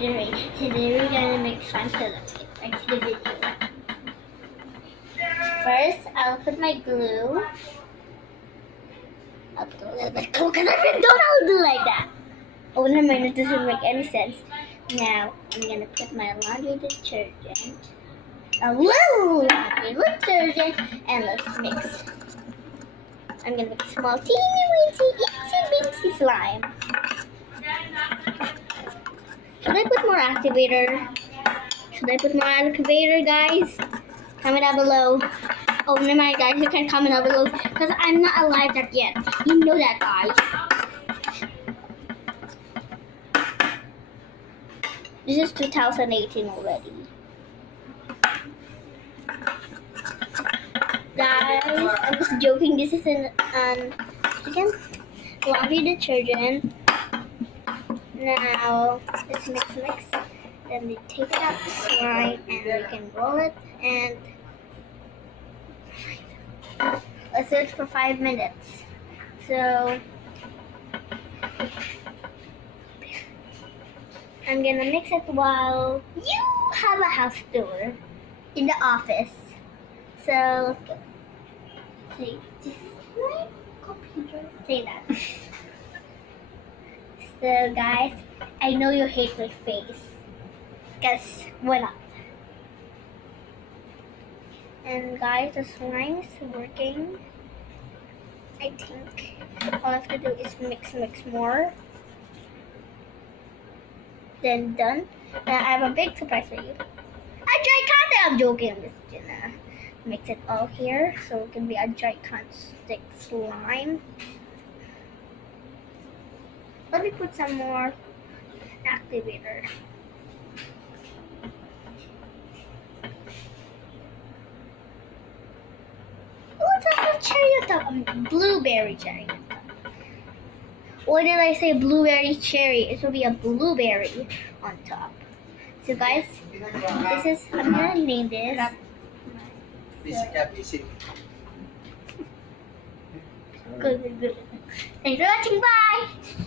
Alright, today we're gonna make slime. So let's get right to the video. First, I'll put my glue. I'll put a little bit of glue because I don't do like that. Oh, never mind, it doesn't make any sense. Now, I'm gonna put my laundry detergent. A little laundry detergent, and let's mix. I'm gonna make a small teeny weensy slime. Should I put more activator? Guys? Comment down below. Oh, never mind, guys. You can comment down below because I'm not alive that yet. You know that, guys. This is 2018 already. Guys, I'm just joking. This is again, laundry detergent. Now, let's mix. Then we take it out the slime and we can roll it and let's do it for 5 minutes. So, I'm gonna mix it while you have a house tour in the office. So, let's go. See, this is my computer. Say that. So guys, I know you hate my face. Guess why not? And guys, the slime is working. I think all I have to do is mix more. Then done. Now I have a big surprise for you. I'm joking. I'm just gonna mix it all here so it can be a gigantic slime. Let me put some more activator. What's a cherry on top? Blueberry cherry on top. Or did I say blueberry cherry? It will be a blueberry on top. So guys, this is, I'm gonna name this. Good. Thanks for watching. Bye.